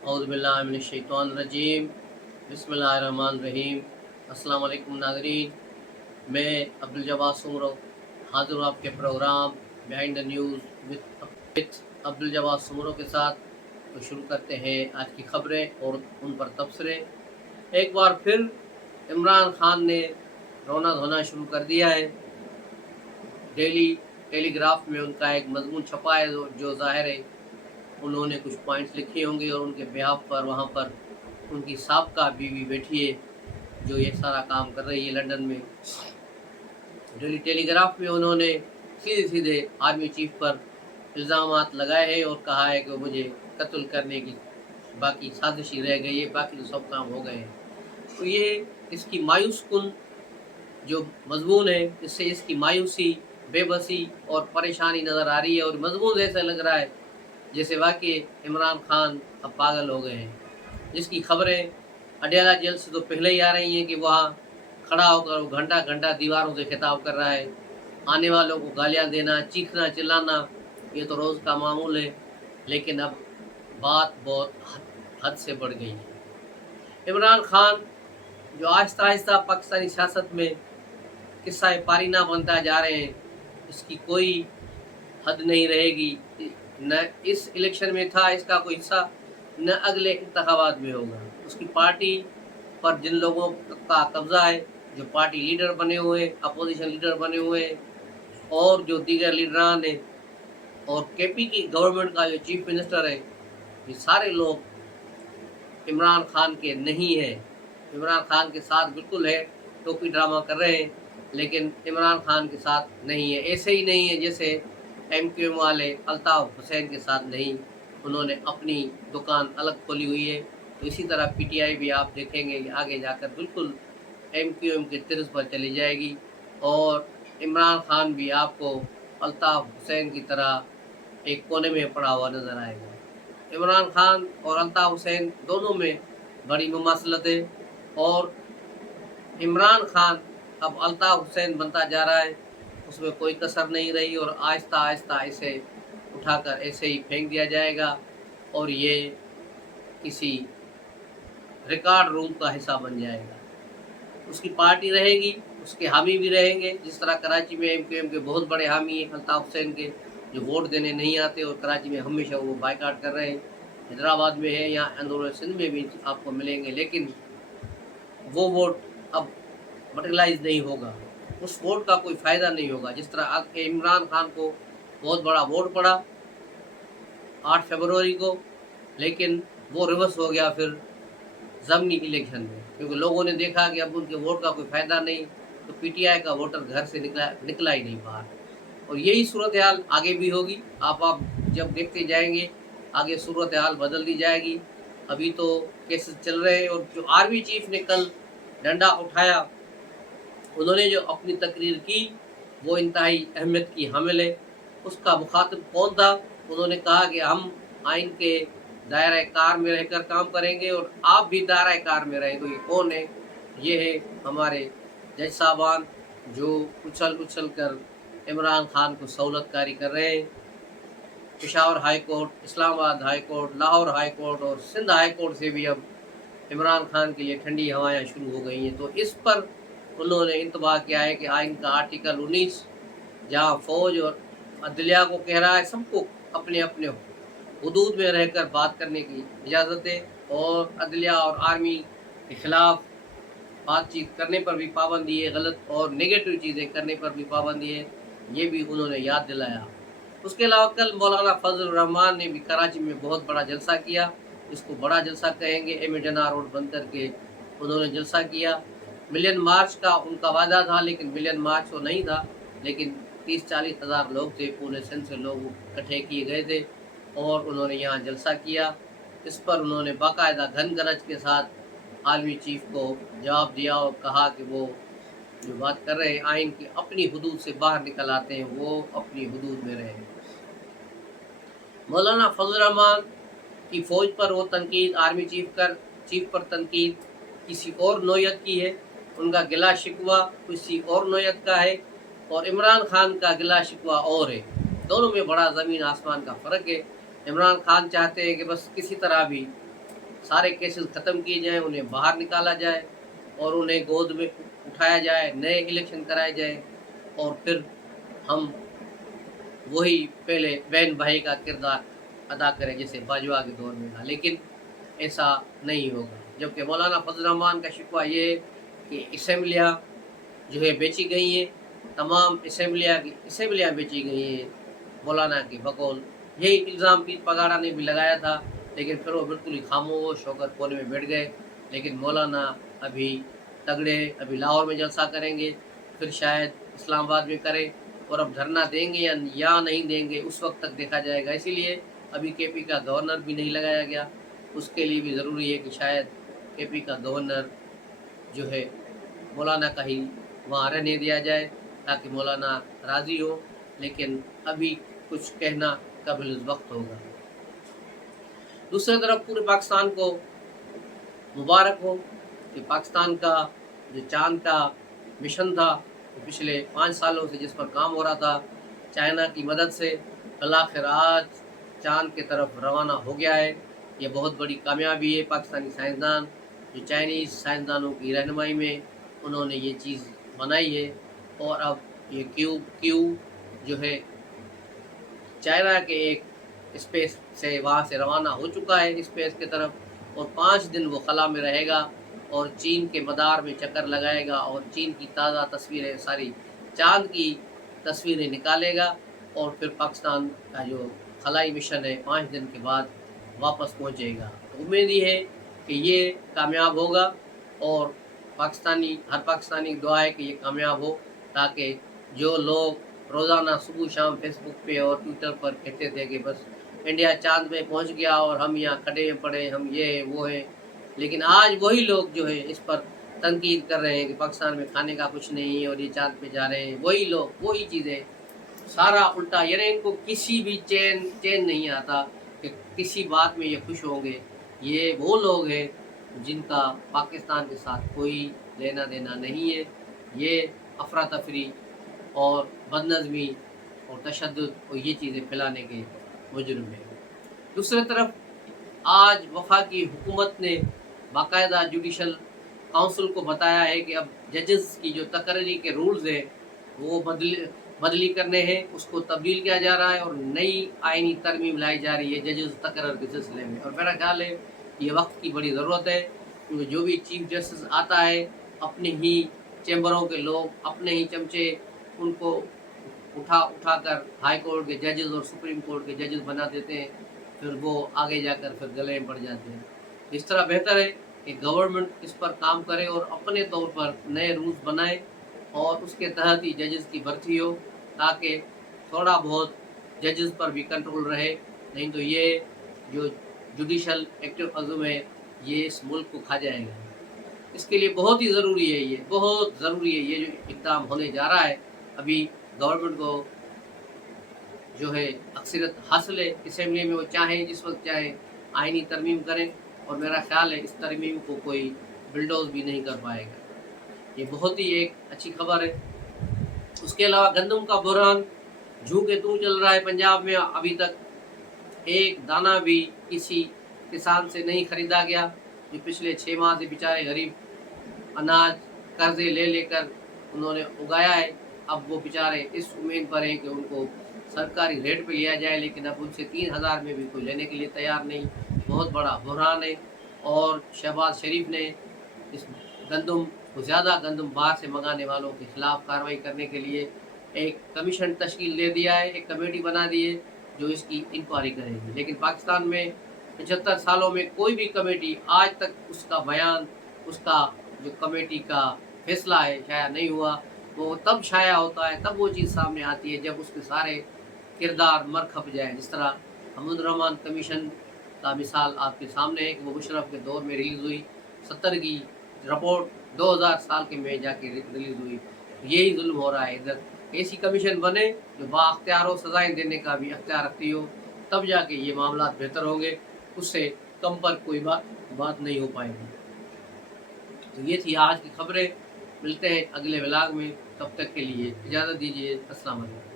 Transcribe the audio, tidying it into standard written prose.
औज़ुबिल्लाहिमिनश्शैतानिर्रजीम बिस्मिल्लाहिर्रहमानिर्रहीम। अस्सलाम वालेकुम नाज़रीन, मैं अब्दुल जब्बार सुमरो हाज़िर हूँ आपके programme behind the news with Abdul Jabbar Soomro के साथ। तो शुरू करते हैं आज की खबरें और उन पर तबसरे। एक बार फिर इमरान खान ने रोना धोना शुरू कर दिया है। डेली टेलीग्राफ में उनका एक मजमून छपा है जो ज़ाहिर है उन्होंने कुछ पॉइंट्स लिखे होंगे और उनके बिहाफ पर वहाँ पर उनकी साबका बीवी बैठी है जो ये सारा काम कर रही है लंदन में। डेली टेलीग्राफ में उन्होंने सीधे सीधे आर्मी चीफ पर इल्ज़ामात लगाए हैं और कहा है कि वो मुझे कत्ल करने की बाकी साजिश ही रह गई है, बाकी तो सब काम हो गए हैं। तो ये इसकी मायूस कुन जो मजमून है, इससे इसकी मायूसी, बेबसी और परेशानी नज़र आ रही है और मजमून ऐसा लग रहा है जैसे वाकई इमरान खान अब पागल हो गए हैं। जिसकी खबरें अडयाला जेल से तो पहले ही आ रही हैं कि वहाँ खड़ा होकर वो घंटा घंटा दीवारों से खिताब कर रहा है, आने वालों को गालियाँ देना, चीखना चिल्लाना, ये तो रोज़ का मामूल है। लेकिन अब बात बहुत हद से बढ़ गई है। इमरान खान जो आहिस्ता आहिस्ता पाकिस्तानी सियासत में किस्सा पारीना बनता जा रहे हैं, इसकी कोई हद नहीं रहेगी। न इस इलेक्शन में था इसका कोई हिस्सा, न अगले इंतखाबात में होगा। उसकी पार्टी पर जिन लोगों का कब्जा है, जो पार्टी लीडर बने हुए, अपोजिशन लीडर बने हुए और जो दीगर लीडरान हैं और केपी की गवर्नमेंट का जो चीफ मिनिस्टर है, ये सारे लोग इमरान खान के नहीं है। इमरान खान के साथ बिल्कुल है, टोपी ड्रामा कर रहे हैं, लेकिन इमरान खान के साथ नहीं है। ऐसे ही नहीं है जैसे MQM वाले अल्ताफ़ हुसैन के साथ नहीं, उन्होंने अपनी दुकान अलग खोली हुई है। तो इसी तरह PTI भी आप देखेंगे कि आगे जाकर बिल्कुल MQM के तर्ज पर चली जाएगी और इमरान खान भी आपको अल्ताफ़ हुसैन की तरह एक कोने में पड़ा हुआ नज़र आएगा। इमरान खान और अल्ताफ़ हुसैन दोनों में बड़ी मुमासलत है और इमरान खान अब अल्ताफ़ हुसैन बनता जा रहा है, उसमें कोई कसर नहीं रही और आहिस्ता आहिस्ता इसे उठाकर ऐसे ही फेंक दिया जाएगा और ये किसी रिकॉर्ड रूम का हिस्सा बन जाएगा। उसकी पार्टी रहेगी, उसके हामी भी रहेंगे, जिस तरह कराची में MQM के बहुत बड़े हामी हैं अल्ताफ़ हुसैन के, जो वोट देने नहीं आते और कराची में हमेशा वो बाइकाट कर रहे हैं। हैदराबाद में है, यहाँ अंदर सिंध में भी आपको मिलेंगे, लेकिन वो वोट अब मटेरियलाइज नहीं होगा, उस वोट का कोई फ़ायदा नहीं होगा। जिस तरह इमरान खान को बहुत बड़ा वोट पड़ा 8 फरवरी को, लेकिन वो रिवर्स हो गया फिर ज़मीनी इलेक्शन में, क्योंकि लोगों ने देखा कि अब उनके वोट का कोई फ़ायदा नहीं, तो PTI का वोटर घर से निकला ही नहीं बाहर। और यही सूरत हाल आगे भी होगी। आप जब देखते जाएंगे आगे सूरत हाल बदल दी जाएगी। अभी तो केसेस चल रहे हैं और जो आर्मी चीफ ने कल डंडा उठाया, उन्होंने जो अपनी तकरीर की वो इंतहाई अहमियत की हामिल है। उसका मुखातिब कौन था? उन्होंने कहा कि हम आइन के दायरा कार में रहकर काम करेंगे और आप भी दायरा कार में रहें। तो ये कौन है? ये है हमारे जज साहबान जो उछल कर इमरान खान को सहूलतकारी कर रहे हैं। Peshawar high court, Islamabad high court, Lahore high court और सिंध हाई कोर्ट से भी अब इमरान खान के लिए ठंडी हवाएं शुरू हो गई हैं। तो इस पर उन्होंने इंतबाह किया है कि आइन का आर्टिकल 19 जहाँ फ़ौज और अदलिया को कह रहा है सबको अपने अपने हुदूद में रहकर बात करने की इजाज़त है और अदलिया और आर्मी के ख़िलाफ़ बातचीत करने पर भी पाबंदी है, गलत और नेगेटिव चीज़ें करने पर भी पाबंदी है, ये भी उन्होंने याद दिलाया। उसके अलावा कल मौलाना फजल रहमान ने भी कराची में बहुत बड़ा जलसा किया, इसको बड़ा जलसा कहेंगे। एम डना रोड बंद करके उन्होंने जलसा किया। मिलियन मार्च का उनका वादा था, लेकिन मिलियन मार्च तो नहीं था, लेकिन 30-40 हज़ार लोग थे, पूरे सिंध से लोग इकट्ठे किए गए थे और उन्होंने यहाँ जलसा किया। इस पर उन्होंने बाकायदा घन गरज के साथ आर्मी चीफ को जवाब दिया और कहा कि वो जो बात कर रहे हैं आइन की अपनी हुदूद से बाहर निकल आते हैं, वो अपनी हुदूद में रहें। मौलाना फजल रहमान की फ़ौज पर वो तनकीद, आर्मी चीफ पर तनकीद किसी और नौयत की है, उनका गिला शिकवा किसी और नौयत का है और इमरान खान का गिला शिकवा और है। दोनों में बड़ा ज़मीन आसमान का फ़र्क है। इमरान खान चाहते हैं कि बस किसी तरह भी سارے کیسز ختم کیے جائیں، انہیں باہر نکالا جائے اور انہیں گود میں اٹھایا جائے، نئے الیکشن کرائے جائیں اور پھر ہم وہی پہلے بہن بھائی کا کردار ادا کریں جیسے باجوہ کے دور میں تھا، لیکن ایسا نہیں ہوگا۔ جبکہ مولانا فضل الرحمان کا شکوہ یہ ہے کہ اسمبلیاں جو ہے بیچی گئی ہیں، تمام اسمبلیاں بیچی گئی ہیں مولانا کی بقول۔ یہی الزام پیر پگاڑا نے بھی لگایا تھا، لیکن پھر وہ بالکل ہی خاموش ہو کر کونے میں بیٹھ گئے۔ لیکن مولانا ابھی تگڑے، ابھی لاہور میں جلسہ کریں گے، پھر شاید اسلام آباد میں کریں، اور اب دھرنا دیں گے یا نہیں دیں گے اس وقت تک دیکھا جائے گا۔ اسی لیے ابھی کے پی کا گورنر بھی نہیں لگایا گیا، اس کے لیے بھی ضروری ہے کہ شاید کے پی کا گورنر جو ہے مولانا کا ہی وہاں رہنے دیا جائے تاکہ مولانا راضی ہو، لیکن ابھی کچھ کہنا قبل وقت ہوگا۔ دوسری طرف پورے پاکستان کو مبارک ہو کہ پاکستان کا جو چاند کا مشن تھا پچھلے 5 سالوں سے جس پر کام ہو رہا تھا چائنا کی مدد سے، بالآخر آج چاند کی طرف روانہ ہو گیا ہے۔ یہ بہت بڑی کامیابی ہے۔ پاکستانی سائنسدان جو چائنیز سائنسدانوں کی رہنمائی میں انہوں نے یہ چیز بنائی ہے، اور اب یہ کیو جو ہے چائنا کے ایک اسپیس سے وہاں سے روانہ ہو چکا ہے اسپیس کی طرف، اور 5 دن وہ خلا میں رہے گا اور چین کے مدار میں چکر لگائے گا اور چین کی تازہ تصویریں، ساری چاند کی تصویریں نکالے گا، اور پھر پاکستان کا جو خلائی مشن ہے 5 دن کے بعد واپس پہنچے گا۔ امید یہ ہے کہ یہ کامیاب ہوگا، اور ہر پاکستانی کی دعا ہے کہ یہ کامیاب ہو، تاکہ جو لوگ روزانہ صبح شام فیس بک پہ اور ٹویٹر پر کہتے تھے کہ بس انڈیا چاند میں پہنچ گیا اور ہم یہاں کھڑے پڑے، ہم یہ وہ ہیں، لیکن آج وہی لوگ جو ہے اس پر تنقید کر رہے ہیں کہ پاکستان میں کھانے کا کچھ نہیں اور یہ چاند پہ جا رہے ہیں، وہی لوگ وہی چیزیں، سارا الٹا، یعنی ان کو کسی بھی چین نہیں آتا کہ کسی بات میں یہ خوش ہوں گے۔ یہ وہ لوگ ہیں جن کا پاکستان کے ساتھ کوئی لینا دینا نہیں ہے، یہ افراتفری اور بدنظمی اور تشدد اور یہ چیزیں پھیلانے کے مجرم ہیں۔ دوسری طرف آج وفاقی حکومت نے باقاعدہ جوڈیشل کونسل کو بتایا ہے کہ اب ججز کی جو تقرری کے رولز ہیں وہ بدلی کرنے ہیں، اس کو تبدیل کیا جا رہا ہے اور نئی آئینی ترمیم لائی جا رہی ہے ججز تقرر کے سلسلے میں، اور میرا خیال ہے یہ وقت کی بڑی ضرورت ہے، کیونکہ جو بھی چیف جسٹس آتا ہے اپنے ہی چیمبروں کے لوگ، اپنے ہی چمچے ان کو اٹھا کر ہائی کورٹ کے ججز اور سپریم کورٹ کے ججز بنا دیتے ہیں، پھر وہ آگے جا کر پھر گلے میں پڑ جاتے ہیں۔ اس طرح بہتر ہے کہ گورنمنٹ اس پر کام کرے اور اپنے طور پر نئے رولز بنائے اور اس کے تحت ہی ججز کی بھرتی ہو، تاکہ تھوڑا بہت ججز پر بھی کنٹرول رہے، نہیں تو یہ جو جوڈیشل ایکٹیوزم ہے یہ اس ملک کو کھا جائے گا۔ اس کے لیے بہت ہی ضروری ہے، یہ بہت ضروری ہے یہ جو اقدام ہونے جا رہا ہے۔ ابھی گورنمنٹ کو جو ہے اکثریت حاصل ہے اسمبلی میں، وہ چاہیں جس وقت چاہیں آئینی ترمیم کریں، اور میرا خیال ہے اس ترمیم کو کوئی بلڈوز بھی نہیں کر پائے گا۔ یہ بہت ہی ایک اچھی خبر ہے۔ اس کے علاوہ گندم کا بحران جھو کے تو چل رہا ہے پنجاب میں، ابھی تک ایک دانہ بھی کسی کسان سے نہیں خریدا گیا، جو پچھلے 6 ماہ سے بیچارے غریب اناج قرضے لے کر انہوں نے اگایا ہے۔ اب وہ بیچارے اس امید پر ہیں کہ ان کو سرکاری ریٹ پہ لیا جائے، لیکن اب ان سے 3000 میں بھی کوئی لینے کے لیے تیار نہیں۔ بہت بڑا بحران ہے، اور شہباز شریف نے اس گندم کو، زیادہ گندم باہر سے منگانے والوں کے خلاف کارروائی کرنے کے لیے ایک کمیشن تشکیل دے دیا ہے، ایک کمیٹی بنا دی ہے جو اس کی انکوائری کرے گی، لیکن پاکستان میں 75 سالوں میں کوئی بھی کمیٹی آج تک اس کا بیان، اس کا جو کمیٹی کا فیصلہ ہے شائع نہیں ہوا۔ وہ تب شائع ہوتا ہے، تب وہ چیز سامنے آتی ہے جب اس کے سارے کردار مر کھپ جائیں۔ جس طرح حمود الرحمان کمیشن کا مثال آپ کے سامنے ہے کہ وہ مشرف کے دور میں ریلیز ہوئی، 70 کی رپورٹ 2000 سال کے میں جا کے ریلیز ہوئی۔ یہی ظلم ہو رہا ہے ادھر۔ ایسی کمیشن بنے جو بااختیار ہو، سزائیں دینے کا بھی اختیار رکھتی ہو، تب جا کے یہ معاملات بہتر ہوں گے، اس سے کم پر کوئی بات نہیں ہو پائے گی۔ تو یہ تھی آج کی خبریں، ملتے ہیں اگلے ولاگ میں، تب تک کے لیے اجازت دیجیے، السلام علیکم۔